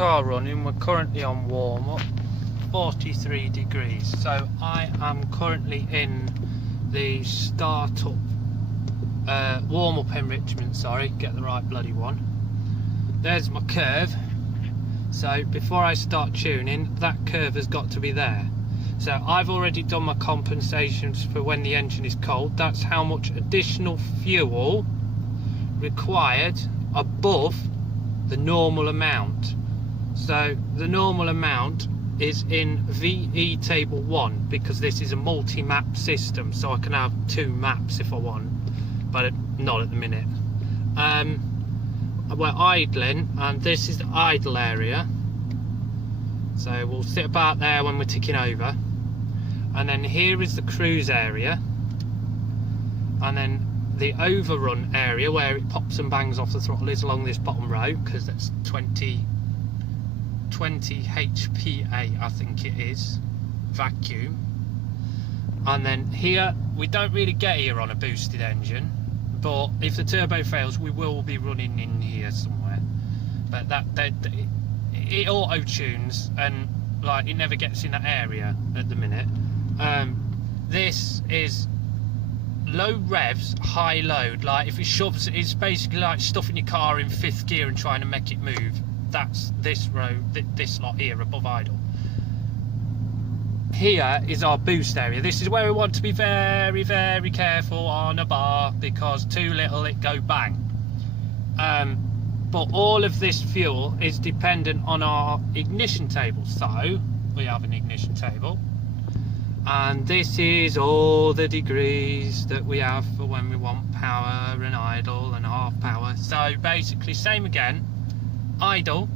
car running. We're currently on warm up, 43 degrees. So I am currently in the startup warm up enrichment, sorry, get the right bloody one. There's my curve. So before I start tuning, that curve has got to be there. So I've already done my compensations for when the engine is cold. That's how much additional fuel required above the normal amount. So the normal amount is in VE table 1 because this is a multi-map system, so I can have 2 maps if I want, but not at the minute. We're idling, and this is the idle area, so we'll sit about there when we're ticking over. And then here is the cruise area, and then the overrun area where it pops and bangs off the throttle is along this bottom row, because that's 20 HPA, I think it is, vacuum. And then here, we don't really get here on a boosted engine, but if the turbo fails, we will be running in here somewhere. But it auto tunes, and like it never gets in that area at the minute. This is low revs, high load. Like if it shoves, it's basically like stuffing your car in 5th gear and trying to make it move. That's this row, this lot here above idle. Here is our boost area. This is where we want to be very, very careful on a bar, because too little it go bang. But all of this fuel is dependent on our ignition table. So we have an ignition table, and this is all the degrees that we have for when we want power and idle and half power. So basically same again. Idle,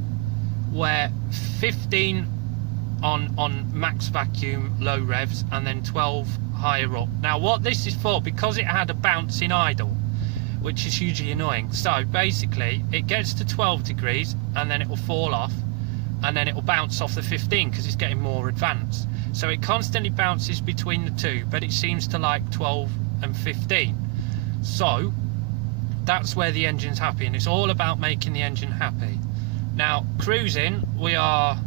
we're 15 on max vacuum low revs, and then 12 higher up. Now what this is for, because it had a bounce in idle, which is hugely annoying. So basically it gets to 12 degrees and then it will fall off, and then it will bounce off the 15 because it's getting more advanced. So it constantly bounces between the two, but it seems to like 12 and 15. So that's where the engine's happy, and it's all about making the engine happy. Now cruising, we are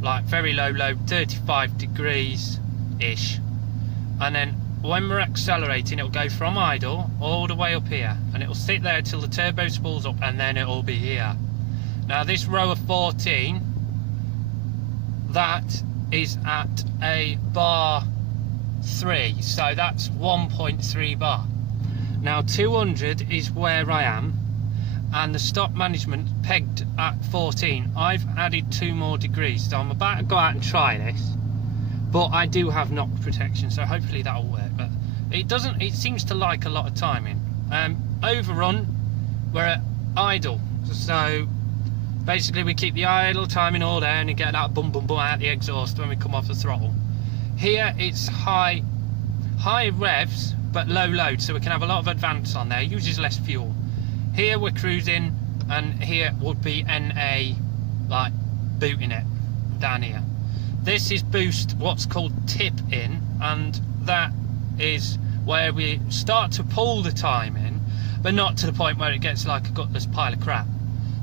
like very low, 35 degrees ish, and then when we're accelerating, it'll go from idle all the way up here, and it'll sit there till the turbo spools up, and then it'll be here. Now this row of 14, that is at a bar 3, so that's 1.3 bar. Now 200 is where I am, and the stock management pegged at 14. I've added 2 more degrees, so I'm about to go out and try this, but I do have knock protection, so hopefully that'll work. But it seems to like a lot of timing. Overrun, we're at idle, so basically we keep the idle timing all there, and you get that bum bum bum out the exhaust when we come off the throttle. Here it's high revs but low load, so we can have a lot of advance on there, uses less fuel. Here we're cruising, and here would be NA, like booting it down here. This is boost, what's called tip in, and that is where we start to pull the time in, but not to the point where it gets like a gutless pile of crap.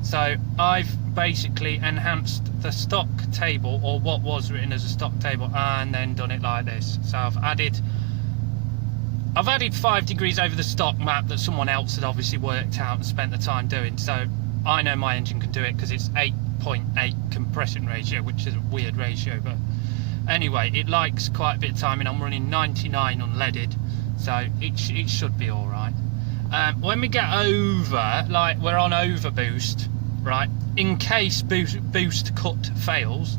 So I've basically enhanced the stock table, or what was written as a stock table, and then done it like this. So I've added 5 degrees over the stock map that someone else had obviously worked out and spent the time doing. So I know my engine can do it because it's 8.8 compression ratio, which is a weird ratio, but anyway, it likes quite a bit of timing. I'm running 99 unleaded, so it should be all right. When we get over, like we're on over boost, right, in case boost cut fails,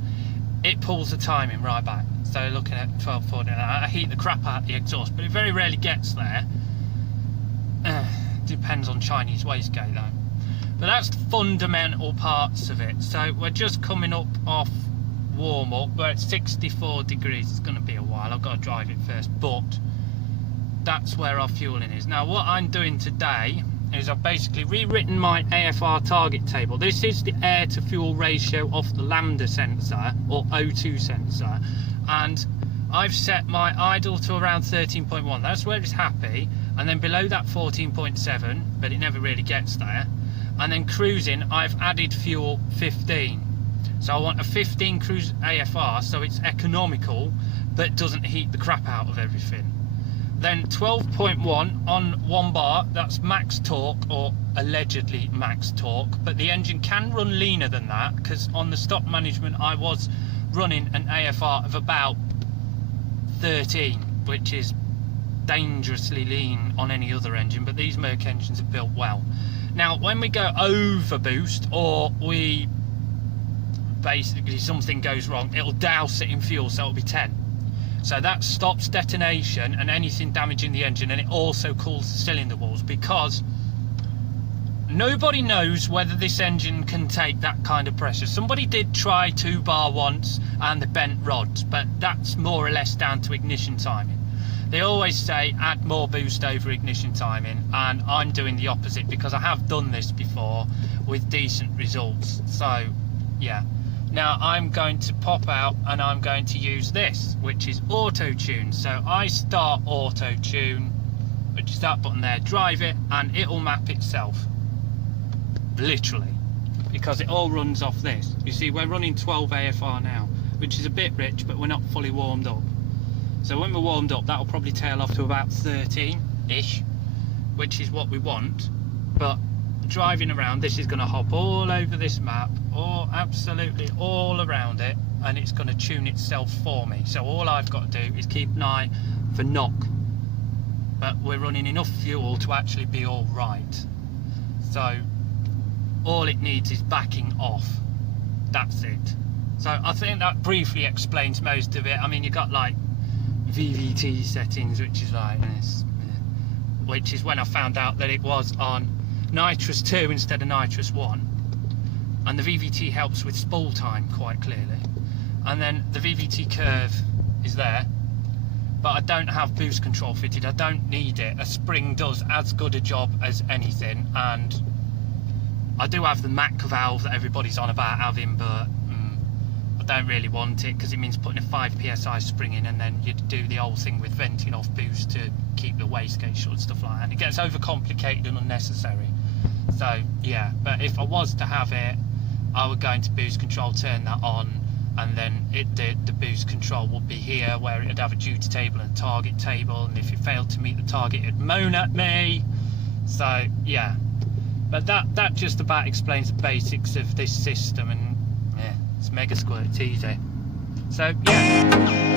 it pulls the timing right back. So looking at 1240, I heat the crap out of the exhaust, but it very rarely gets there. Depends on Chinese wastegate though. But that's the fundamental parts of it. So we're just coming up off warm up. We're at 64 degrees. It's going to be a while. I've got to drive it first, but that's where our fueling is. Now what I'm doing today is I've basically rewritten my AFR target table. This is the air to fuel ratio of the lambda sensor, or O2 sensor, and I've set my idle to around 13.1. That's where it's happy, and then below that 14.7, but it never really gets there. And then cruising, I've added fuel 15. So I want a 15 cruise AFR, so it's economical but doesn't heat the crap out of everything. Then 12.1 on 1 bar, that's max torque, or allegedly max torque, but the engine can run leaner than that, because on the stock management I was running an AFR of about 13, which is dangerously lean on any other engine, but these Merc engines are built well. Now when we go over boost, or we basically something goes wrong, it'll douse it in fuel, so it'll be 10. So that stops detonation and anything damaging the engine, and it also cools the cylinder walls, because nobody knows whether this engine can take that kind of pressure. Somebody did try 2 bar once and they bent rods, but that's more or less down to ignition timing. They always say add more boost over ignition timing, and I'm doing the opposite because I have done this before with decent results. So yeah. Now I'm going to pop out and I'm going to use this, which is auto tune. So I start auto tune, which is that button there, drive it, and it'll map itself, literally, because it all runs off this. You see, we're running 12 AFR now, which is a bit rich, but we're not fully warmed up. So when we're warmed up, that'll probably tail off to about 13-ish, which is what we want. But driving around, this is going to hop all over this map, or absolutely all around it, and it's going to tune itself for me. So all I've got to do is keep an eye for knock, but we're running enough fuel to actually be all right. So all it needs is backing off. That's it. So I think that briefly explains most of it. I mean, you've got like VVT settings, which is like this, which is when I found out that it was on nitrous 2 instead of nitrous 1, and the VVT helps with spool time quite clearly. And then the VVT curve is there, but I don't have boost control fitted. I don't need it. A spring does as good a job as anything, and I do have the Mac valve that everybody's on about having, but I don't really want it, because it means putting a 5 psi spring in, and then you do the whole thing with venting off boost to keep the wastegate shut and stuff like that, and it gets overcomplicated and unnecessary. So yeah, but if I was to have it, I would go into boost control, turn that on, and then the boost control would be here, where it'd have a duty table and a target table, and if it failed to meet the target, it'd moan at me. So yeah, but that just about explains the basics of this system, and yeah, it's mega squirt, it's easy. So yeah.